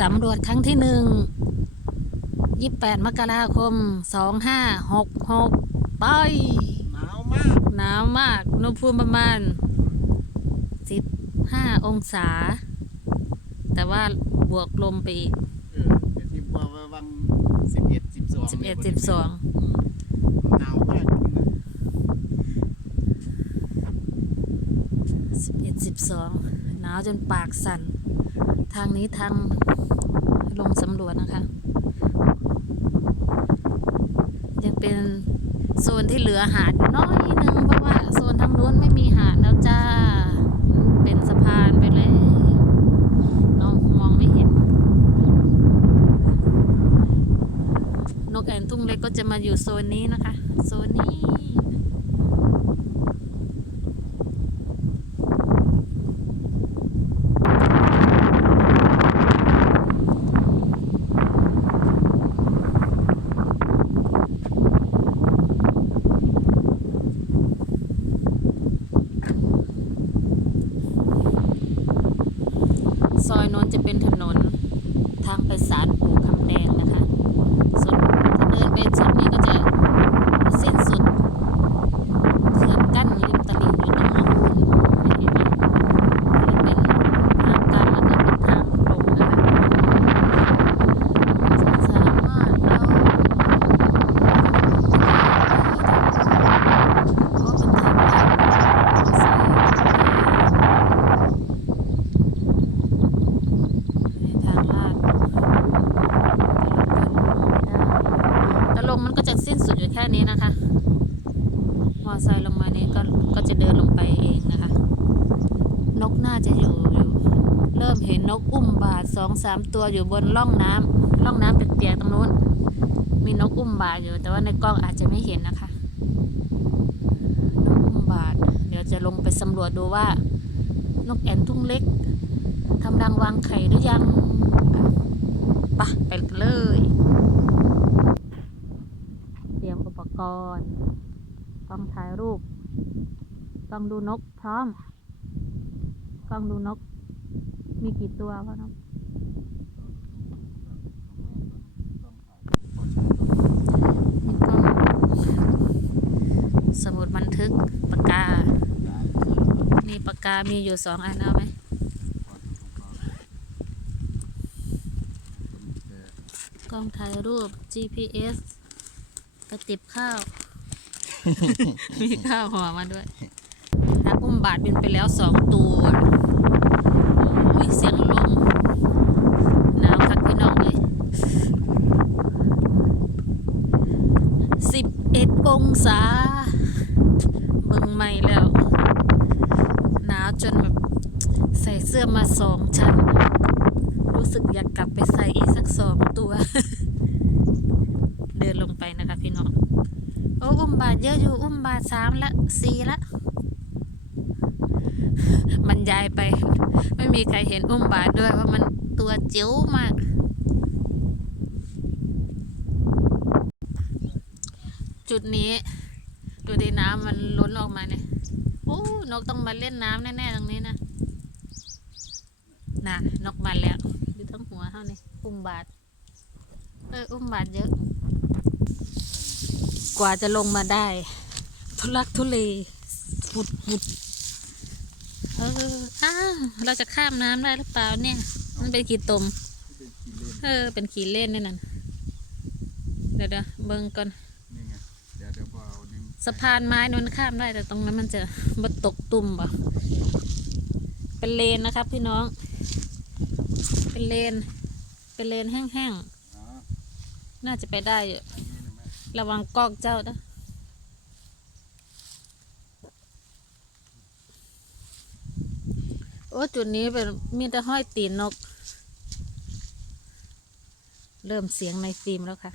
สำรวจครั้งที่หนึ่งยี่แปดมกราคมสองห้าหกหกไปหนาวมากหนาวมากอุณหภูมิประมาณสิบห้าองศา แต่ว่าบวกลมไปอีกเออแต่ที่ว่าวังสิบเอ็ดสิบสองสิบเอ็ดสิบสองหนาวมากจริงนะสิบเอ็ดสิบสองหนาวจนปากสั่น ทางนี้ทางลงสำรวจนะคะ ยังเป็นโซนที่เหลือหาดน้อยนึงเพราะว่าโซนทางนู้นไม่มีหาดแล้วจ้า เป็นสะพานไปแล้วเนามองไม่เห็น นกแอ่นทุ่งเล็กก็จะมาอยู่โซนนี้นะคะ โซนนี้ ซอยโน้นจะเป็นถนนทางไปศาลปู่คำแดงนะคะ ส่วนถ้าเดินไปสุดนี้ก็จะสิ้นสุดเขื่อนกั้นริมตลิ่งอยู่ตรงนู้นเห็นไหมนี่เป็นทางกั้นแล้วก็เป็นทางลงนะคะจะสามารถเอาโอ้เป็นทางลาดใส่ทางลาด แต่ลงมันก็จะ แค่นี้นะคะมอไซค์ลงมานี้ก็ก็จะเดินลงไปเองนะคะ นกน่าจะอยู่อยู่เริ่มเห็นนกอุ้มบาทสองสามตัวอยู่บนร่องน้ำร่องน้ำเปียกๆตรงนู้น มีนกอุ้มบาทอยู่ แต่ว่าในกล้องอาจจะไม่เห็นนะคะ นกอุ้มบาท เดี๋ยวจะลงไปสำรวจดูว่า นกแอ่นทุ่งเล็กทำรังวางไข่หรือยังอะไปไปกันเลย เตรียมอุป กรณ์กล้องถ่ายรูปกล้องดูนกพร้อมกล้องดูนก มีกี่ตัววะนกมีกล้องสมุดบันทึกปากกา มีปากกา มีอยู่สองอันเอาไหมกล้องถ่ายรูป GPS กระติบข้าว มีข้าวห่อมาด้วยถ้าอุ้มบาทบินไปแล้วสองตัวโอ้ยเสียงลมหนาวคักพี่น้องเลยสิบเอ็ดองศาเบิ่งไม่แล้ว หนาวจนแบบใส่เสื้อมาสองชั้น รู้สึกอยากกลับไปใส่อีกสักสองตัว เดินลงไปนะคะพี่น้อง โอ้อุ้มบาทเยอะอยู่ อุ้ม บาทสามละสี่ละมันยายไป ไม่มีใครเห็นอุ้มบาทด้วยว่ามันตัวจิ๋วมาก จุดนี้ ดูดีน้ำมันล้นออกมาเนี่ยโอ้นกต้องมาเล่นน้ำแน่ ๆ ตรงนี้นะน่ะ นกมาแล้วดูทั้งหัวเท่านี้อุ้มบาทเอออุ้มบาทเยอะ กว่าจะลงมาได้ ทุลักทุเลปุดปุดเอออ้าวเราจะข้ามน้ำได้หรือเปล่าเนี่ย มันเป็นขีดตม เออ เป็นขีดเล่นนี่นั่นเดี๋ยวเดี๋ยวเบิ่งก่อนสะพานไม้นนข้ามได้แต่ตรงนั้นมันจะมาตกตุ่มบ่เป็นเลนนะครับพี่น้อง เป็นเลน เป็นเลนแห้งๆ น่าจะไปได้อยู่ระวังกอกเจ้านะ อ้จุดนี้เป็นมีแต่ห้อยตีนนก เริ่มเสียงในฟิล์มแล้วค่ะ